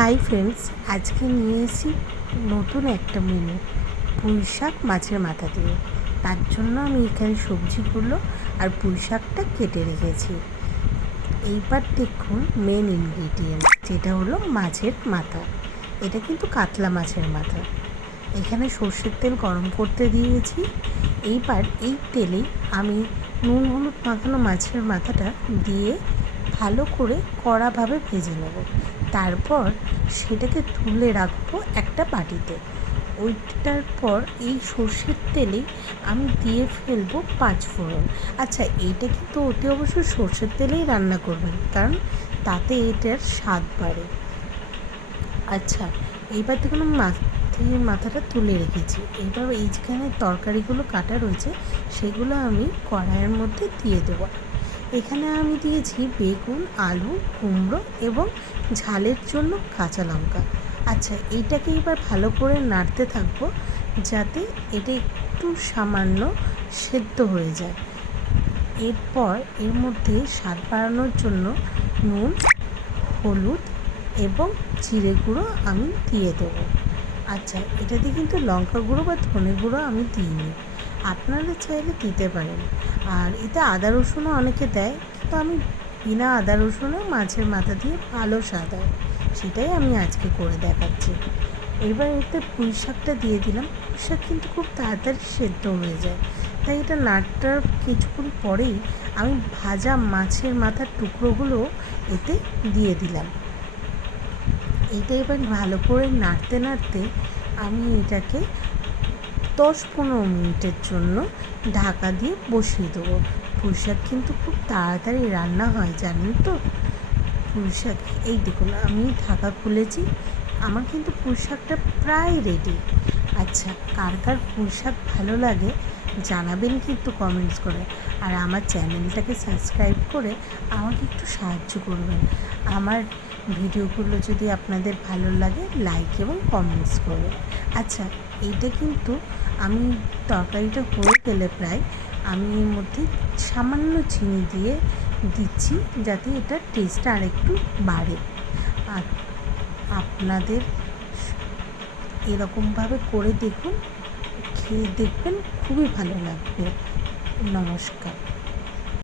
Hi friends, আজকে নিয়ে এসেছি নতুন একটা মেনু, পুঁই শাক মাছের মাথা দিয়ে। তার জন্য আমি এখানে সবজিগুলো আর পুঁই শাকটা কেটে রেখেছি। এইবার দেখুন মেন ইনগ্রিডিয়েন্ট, যেটা হলো মাছের মাথা। এটা কিন্তু কাতলা মাছের মাথা। এখানে সর্ষের তেল গরম করতে দিয়েছি। এইবার এই তেলেই আমি নুন হলুদ মাখানো মাছের মাথাটা দিয়ে ভালো করে কড়াভাবে ভেজে নেব। তারপর সেটাকে তুলে রাখবো একটা বাটিতে। ওইটার পর এই সর্ষের তেলেই আমি দিয়ে ফেলবো 5 ফোড়ন। আচ্ছা, এইটা কিন্তু অতি অবশ্যই সর্ষের তেলেই রান্না করবেন, কারণ তাতে এটার স্বাদ বাড়ে। আচ্ছা, এইবার দেখুন মাথাটা তুলে রেখেছি। এবার এইখানে তরকারিগুলো কাটা রয়েছে, সেগুলো আমি কড়াইয়ের মধ্যে দিয়ে দেবো। এখানে আমি দিয়েছি বেগুন, আলু, কুমড়ো এবং ঝালের জন্য কাঁচা লঙ্কা। আচ্ছা, এইটাকে এবার ভালো করে নাড়তে থাকবো, যাতে এটা একটু সামান্য সেদ্ধ হয়ে যায়। এরপর এর মধ্যে স্বাদ বাড়ানোর জন্য নুন, হলুদ এবং জিরে গুঁড়ো আমি দিয়ে দেবো। আচ্ছা, এটাতে কিন্তু লঙ্কা গুঁড়ো বা ধনে গুঁড়ো আমি দিইনি, আপনারা চাইলে দিতে পারেন। আর এতে আদা রসুনও অনেকে দেয়, কিন্তু আমি বিনা আদা রসুনও মাছের মাথা দিয়ে ভালো স্বাদ হয়, সেটাই আমি আজকে করে দেখাচ্ছি। এবার এতে পুঁই শাকটা দিয়ে দিলাম। পুঁই শাক কিন্তু খুব তাড়াতাড়ি সেদ্ধ হয়ে যায়, তাই এটা নাড়টার কিছুক্ষণ পরেই আমি ভাজা মাছের মাথার টুকরোগুলো এতে দিয়ে দিলাম। এইটা এবার ভালো করে নাড়তে নাড়তে আমি এটাকে 10-15 মিনিটের জন্য ঢাকা দিয়ে বসিয়ে দেবো। পুঁই শাক কিন্তু খুব তাড়াতাড়ি রান্না হয়, জানেন তো। পুঁই শাক, এই দেখুন আমি ঢাকা খুলেছি, আমার কিন্তু পুঁই শাকটা প্রায় রেডি। আচ্ছা, কার কার পুঁই শাক ভালো লাগে জানাবেন কিন্তু কমেন্টস করে। আর আমার চ্যানেলটাকে সাবস্ক্রাইব করে আমাকে একটু সাহায্য করবেন। আমার ভিডিওগুলো যদি আপনাদের ভালো লাগে, লাইক এবং কমেন্টস করবেন। আচ্ছা, এইটা কিন্তু আমি তরকারিটা হয়ে গেলে প্রায় আমি এর মধ্যে সামান্য চিনি দিয়ে দিচ্ছি, যাতে এটার টেস্টটা আরেকটু বাড়ে। আর আপনাদের এরকমভাবে করে দেখুন, খেয়ে দেখবেন, খুবই ভালো লাগবে। নমস্কার।